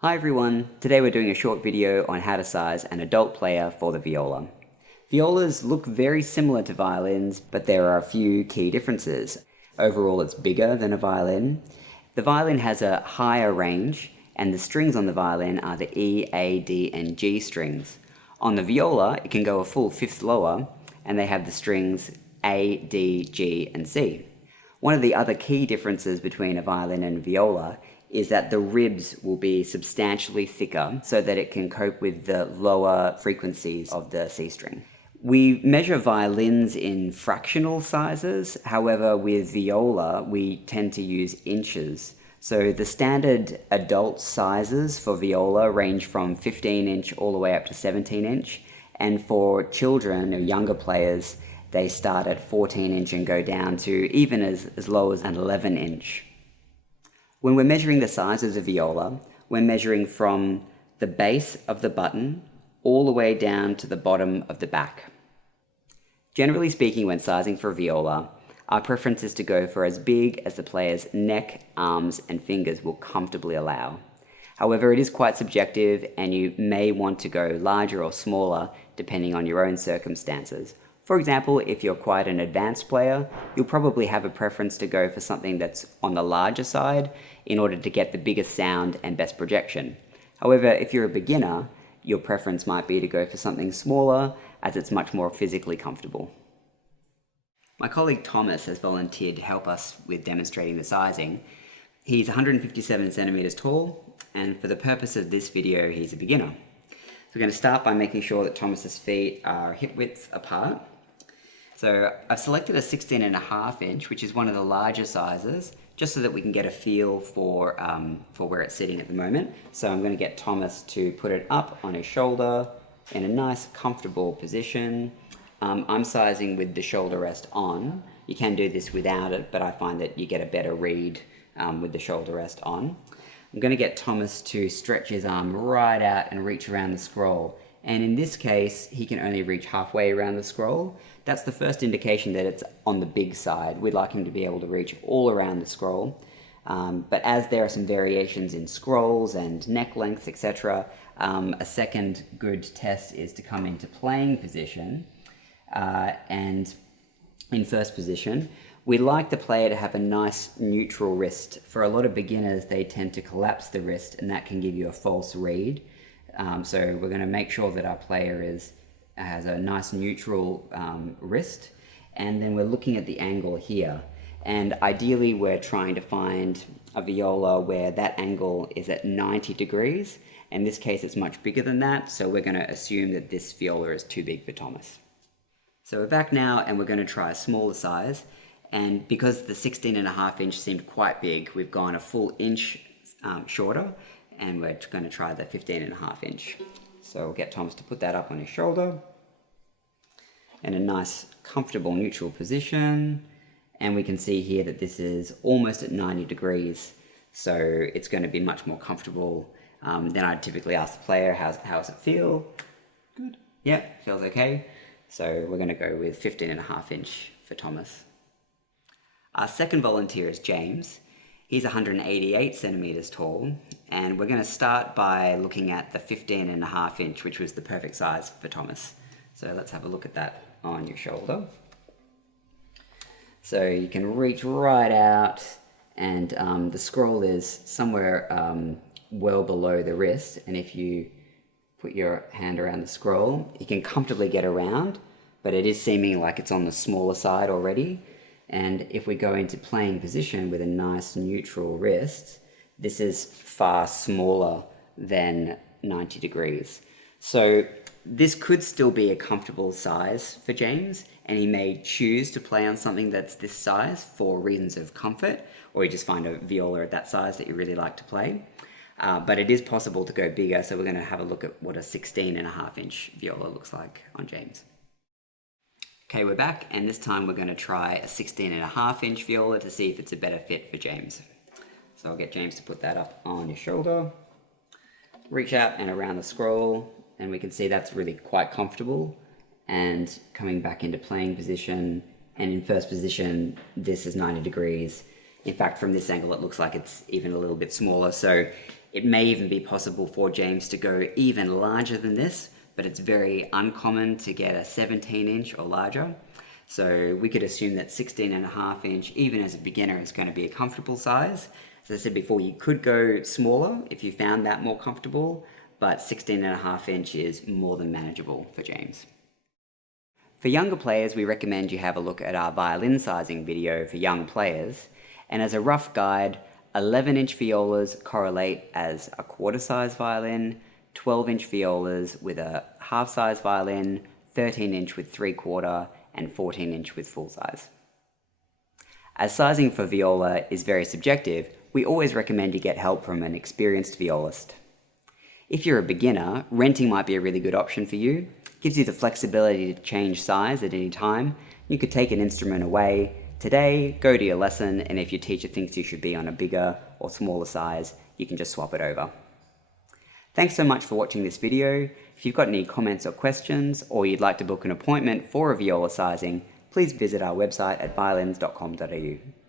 Hi everyone, today we're doing a short video on how to size an adult player for the viola. Violas look very similar to violins, but there are a few key differences. Overall it's bigger than a violin. The violin has a higher range, and the strings on the violin are the E, A, D and G strings. On the viola it can go a full fifth lower, and they have the strings A, D, G and C. One of the other key differences between a violin and a viola is that the ribs will be substantially thicker so that it can cope with the lower frequencies of the C string. We measure violins in fractional sizes, however with viola we tend to use inches. So the standard adult sizes for viola range from 15 inch all the way up to 17 inch, and for children or younger players they start at 14 inch and go down to even as low as an 11 inch. When we're measuring the size of the viola, we're measuring from the base of the button all the way down to the bottom of the back. Generally speaking, when sizing for a viola, our preference is to go for as big as the player's neck, arms and fingers will comfortably allow. However, it is quite subjective and you may want to go larger or smaller depending on your own circumstances. For example, if you're quite an advanced player, you'll probably have a preference to go for something that's on the larger side in order to get the biggest sound and best projection. However, if you're a beginner, your preference might be to go for something smaller as it's much more physically comfortable. My colleague Thomas has volunteered to help us with demonstrating the sizing. He's 157 centimeters tall, and for the purpose of this video, he's a beginner. So we're going to start by making sure that Thomas's feet are hip width apart. So I've selected a 16.5 inch, which is one of the larger sizes, just so that we can get a feel for where it's sitting at the moment. So I'm going to get Thomas to put it up on his shoulder in a nice comfortable position. I'm sizing with the shoulder rest on. You can do this without it, but I find that you get a better read with the shoulder rest on. I'm going to get Thomas to stretch his arm right out and reach around the scroll. And in this case, he can only reach halfway around the scroll. That's the first indication that it's on the big side. We'd like him to be able to reach all around the scroll. But as there are some variations in scrolls and neck lengths, etc., a second good test is to come into playing position. And in first position, we like the player to have a nice neutral wrist. For a lot of beginners, they tend to collapse the wrist, and that can give you a false read. So we're going to make sure that our player has a nice neutral wrist, and then we're looking at the angle here. And ideally we're trying to find a viola where that angle is at 90 degrees. In this case it's much bigger than that, so we're going to assume that this viola is too big for Thomas. So we're back now and we're going to try a smaller size, and because the 16.5 inch seemed quite big, we've gone a full inch shorter, and we're going to try the 15.5 inch. So we'll get Thomas to put that up on his shoulder in a nice comfortable neutral position, and we can see here that this is almost at 90 degrees, so it's going to be much more comfortable. Then I'd typically ask the player, how does it feel? Good. Yep, feels okay. So we're going to go with 15.5 inch for Thomas. Our second volunteer is James. He's 188 centimeters tall, and we're going to start by looking at the 15.5 inch, which was the perfect size for Thomas. So let's have a look at that on your shoulder. So you can reach right out, and the scroll is somewhere well below the wrist, and if you put your hand around the scroll, you can comfortably get around, but it is seeming like it's on the smaller side already. And if we go into playing position with a nice neutral wrist, this is far smaller than 90 degrees. So this could still be a comfortable size for James, and he may choose to play on something that's this size for reasons of comfort, or you just find a viola at that size that you really like to play. But it is possible to go bigger, so we're going to have a look at what a 16.5 inch viola looks like on James. Okay, we're back, and this time we're going to try a 16.5 inch viola to see if it's a better fit for James. So I'll get James to put that up on his shoulder, reach out and around the scroll, and we can see that's really quite comfortable. And coming back into playing position, and in first position, this is 90 degrees. In fact, from this angle, it looks like it's even a little bit smaller. So It may even be possible for James to go even larger than this, but it's very uncommon to get a 17-inch or larger. So we could assume that 16.5-inch, even as a beginner, is going to be a comfortable size. As I said before, you could go smaller if you found that more comfortable, but 16.5-inch is more than manageable for James. For younger players, we recommend you have a look at our violin sizing video for young players. And as a rough guide, 11-inch violas correlate as a quarter-size violin, 12-inch violas with a half-size violin, 13-inch with three-quarter, and 14-inch with full size. As sizing for viola is very subjective, we always recommend you get help from an experienced violist. If you're a beginner, renting might be a really good option for you. It gives you the flexibility to change size at any time. You could take an instrument away today, go to your lesson, and if your teacher thinks you should be on a bigger or smaller size, you can just swap it over. Thanks so much for watching this video. If you've got any comments or questions, or you'd like to book an appointment for a viola sizing, please visit our website at violins.com.au.